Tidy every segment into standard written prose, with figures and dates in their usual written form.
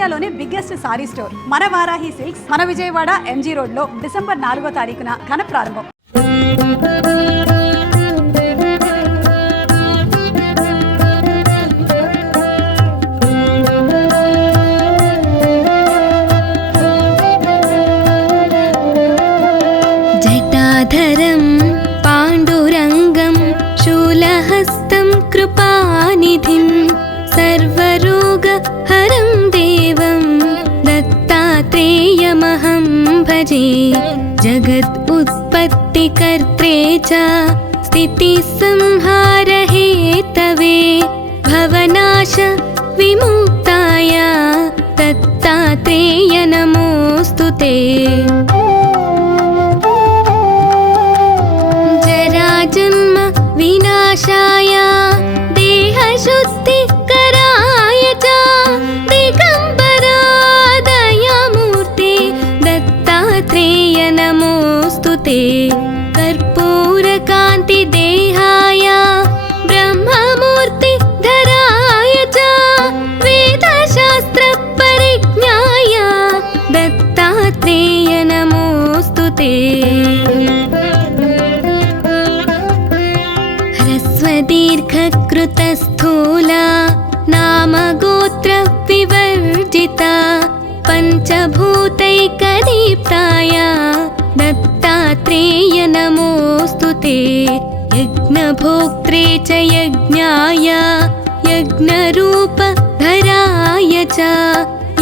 ఇండియాలోనే biggest sorry store మన Varahi silks మన విజయవాడ ఎంజీ రోడ్ లో డిసెంబర్ 4వ తారీఖున ఘన ప్రారంభం. జటాధరం పాండురంగం శూలహస్తం కృపానిధిం సర్వరోగహరం దేవం దత్తాత్రేయమహం భజే. జగద్ ఉత్పత్తికర్త్రే చ స్థితిసంహారహేతవే భవనాశ విముక్తాయ దత్తాత్రేయ నమోస్తుతే. జరాజన్మ వినాశాయ దేహశుద్ధికరాయ చ దిగంబరాదయమూర్తే దత్తాత్రేయ నమోస్తుతే. కర్పూరకాంతి దేహాయ బ్రహ్మమూర్తి ధరాయ చ వేదశాస్త్ర పరిజ్ఞాయ దత్తాత్రేయ నమోస్తుతే. హ్రస్వదీర్ఘకృతస్థూలా నామగోత్ర వివర్జితా పంచభూతైకదీప్తాయ దత్తాత్రేయ నమోస్తుతే. యజ్ఞభోక్త్రే చ యజ్ఞాయ యజ్ఞరూపధరాయ చ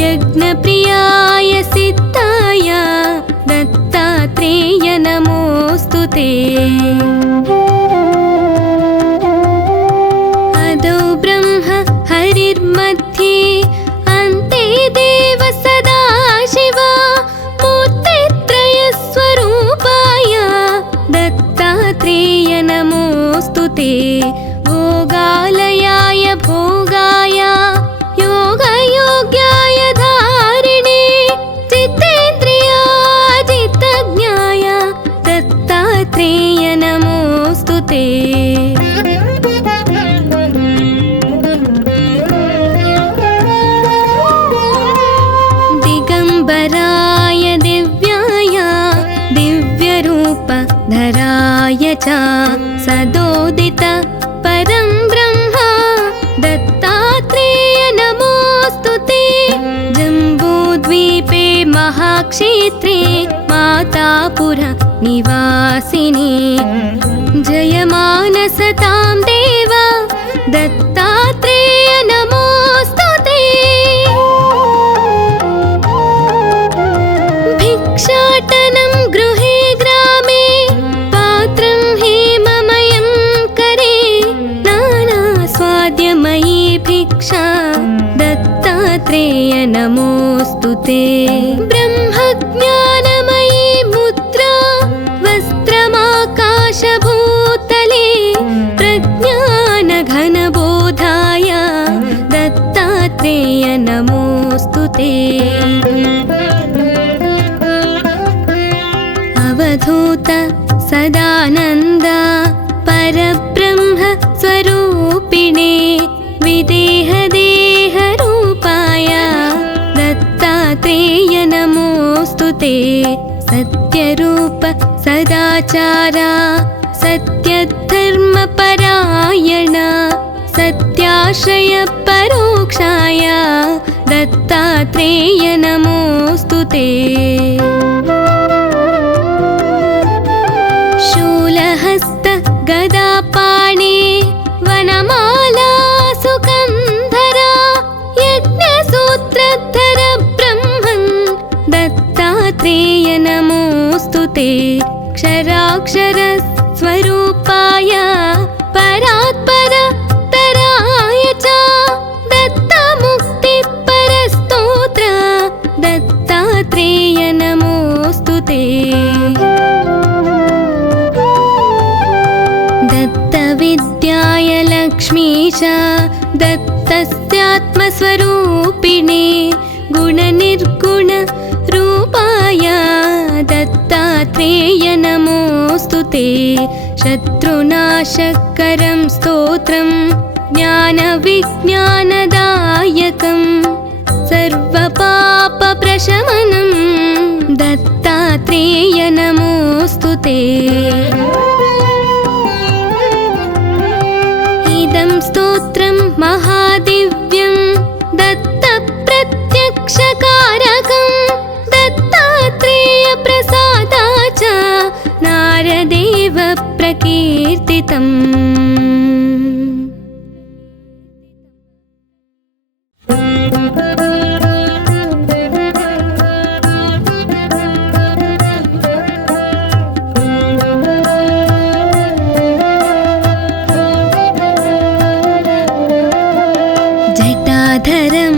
యజ్ఞప్రియాయ సిద్ధాయ దత్తాత్రేయ నమోస్తుతే. అదో బ్రహ్మ హరిర్मध्ये अन्ते देव सदाशिव मूर्तित्रयस्वरूपाय दत्तात्रेय नमोस्तुते. भोगालयाय भोगाय योगयोग्याय धारिणे चित्तेन्द्रियाजितज्ञाय दत्तात्रेय नमोस्तुते. दिगंबराय दिव्याय दिव्यरूपधराय च सदोदित परं ब्रह्म दत्तात्रेय नमोस्तुते. जम्बूद्वीपे महाक्षेत्रे मातापुर निवासिनी जयमानसतां देव दत्तात्रेय नमोस्तुते. भिक्षाटनं गृहे ग्रामे पात्रं हेममयं करे नानास्वाद्यमयी भिक्षा दत्तात्रेय नमोस्तुते. ब्रह्मज्ञानमयी मुद्रा वस्त्रमाकाशभूतले प्रज्ञानघनबोधाय दत्तात्रेय नमोस्तुते. अवधूत सदानन्द परब्रह्म स्वरूपिणे विदेहदेहरूपाय दत्तात्रेय नमोस्तुते. सत्यरूप सदाचारा सत्यधर्मपरायण सत्याश्रय परोक्षाय दत्तात्रेय नमोस्तुते. शूलहस्त गदापाणे वनमाला सुगन्धरा यज्ञसूत्रधर ब्रह्मन् दत्तात्रेय नमोस्तुते. क्षराक्षर स्वरूपाय परात्पर तराय च दत्तमुक्तिपरस्तोत्र दत्तात्रेय नमोस्तुते. दत्तविद्याय लक्ष्मीश दत्तस्यात्मस्वरूपिणे गुणनिर्गुण रूपाय दत्तात्रेय नमोस्तुते. शत्रुनाशकरं स्तोत्रं ज्ञानविज्ञानदायकं सर्वपापप्रशमनं दत्तात्रेय नमोऽस्तु ते। इदं स्तोत्रं महादिव्यं दत्तप्रत्यक्षकारकं दत्तात्रेयप्रसादाच्च नारदेव प्रकीर्तितम्। जटाधरं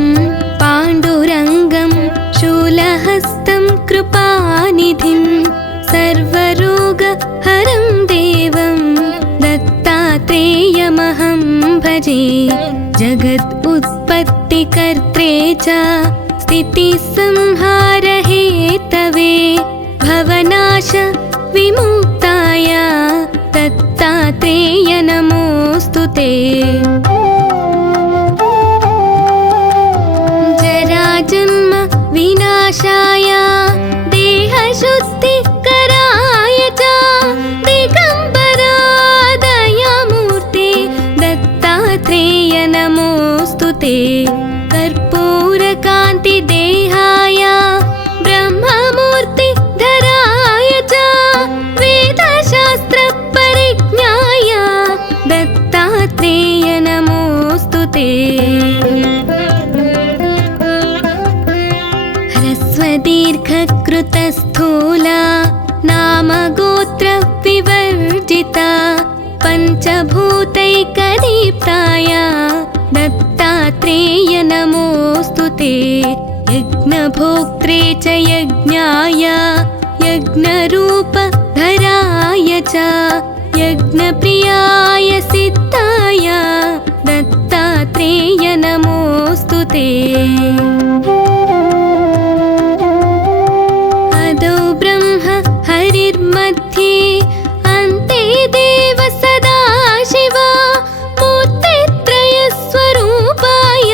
पाण्डुरङ्गं शूलहस्तं कृपानिधिं सर्वरोगहरं देवं दत्तात्रेयमहं भजे। जगत् उत्पत्तिकर्त्रे च स्थितिसंहारहेतवे भवनाश विमुक्ताय दत्तात्रेय नमोऽस्तु ते। जन्म विनाशाय देहशुद्धिकराय च दिगम्बरा दयामूर्ते दत्तात्रेय नमोऽस्तु ते। कर्पूरकान्तिदेहाय ब्रह्ममूर्तिधराय च वेदशास्त्रपरिज्ञाय दत्तात्रेय नमोऽस्तु ते। दीर्घकृतस्थूला नामगोत्र विवर्जिता पञ्चभूतैकदीप्ताय दत्तात्रेय नमोऽस्तु ते। यज्ञभोक्त्रे च यज्ञाय यज्ञरूपधराय च यज्ञप्रियाय सिद्धाय दत्तात्रेय नमोऽस्तु ते। हरिर्मध्ये अन्ते देव सदाशिव मूर्तित्रयस्वरूपाय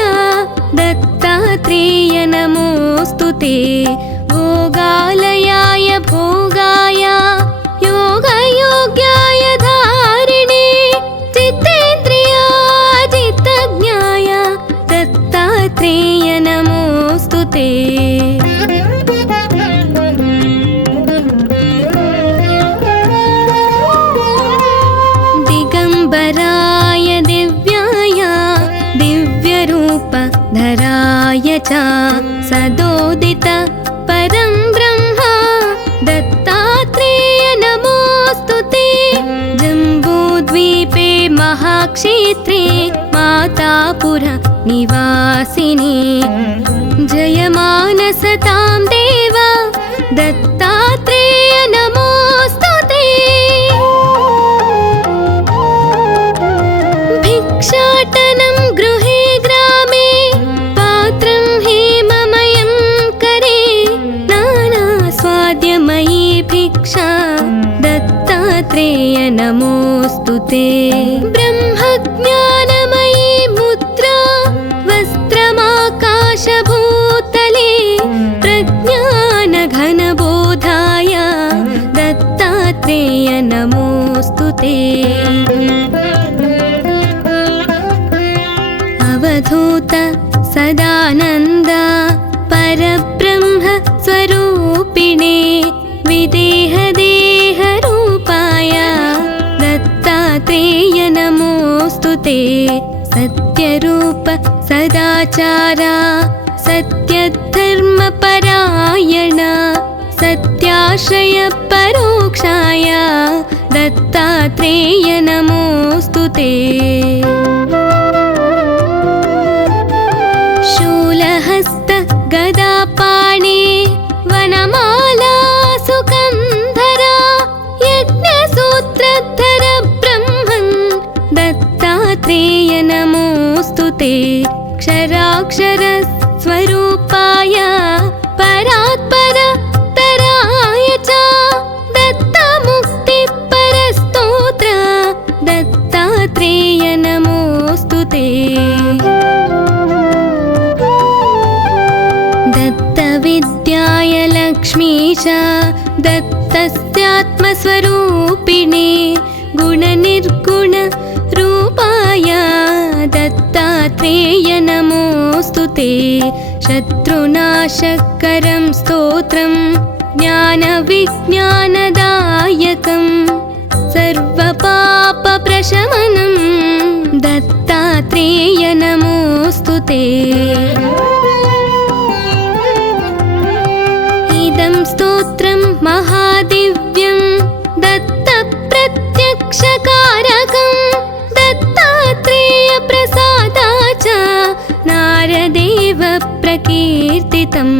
दत्तात्रेय नमोऽस्तु ते। भोगालयाय भोगाय योगयोग्याय धारिणे चित्तेन्द्रियाजितज्ञाय दत्तात्रेय नमोऽस्तु ते। दिगम्बराय दिव्याय दिव्यरूपधराय च सदोदित परं ब्रह्म दत्तात्रेय नमोऽस्तु ते। जम्बूद्वीपे महाक्षेत्रे मातापुर निवासिने जयमानसतां देव दत्तात्रेय नमोऽस्तु ते। भिक्षाटनं गृहे ग्रामे पात्रं हेममयं करे नानास्वाद्यमयी भिक्षा दत्तात्रेय नमोऽस्तु ते। ब्रह्मज्ञानमयी मुद्रा वस्त्रमाकाशभूतले प्रज्ञानघनबोधाय दत्तात्रेय नमोऽस्तु ते। अवधूत सदानन्द परब्रह्म स्वरूपिणे विदेहदेहरूपाय दत्तात्रेय नमोऽस्तु ते। सत्यरूप सदाचार सत्यधर्मपरायण सत्याश्रय परोक्षाय दत्तात्रेय नमोऽस्तु ते। शूलहस्त गदापाणे वनमाला सुकन्धरा यज्ञसूत्रधर ब्रह्मन् दत्तात्रेय नमोऽस्तु ते। क्षराक्षर स्वरूपाय परात्पर तराय च दत्तमुक्तिपरस्तोत्र दत्तात्रेय नमोऽस्तु ते। विद्याय लक्ष्मीश दत्तस्यात्मस्वरूपिणे गुणनिर्गुण रूपाय दत्तात्रेय नमोऽस्तु ते शत्रुनाशकरं स्तोत्रं ज्ञानविज्ञानदायकं सर्वपापप्रशमनं दत्तात्रेय नमोऽस्तु ते। इदं स्तोत्रं महादिव्यं दत्तप्रत्यक्षकारकं दत्तात्रेयप्रसादाच्च नारदेव प्रकीर्तितम्।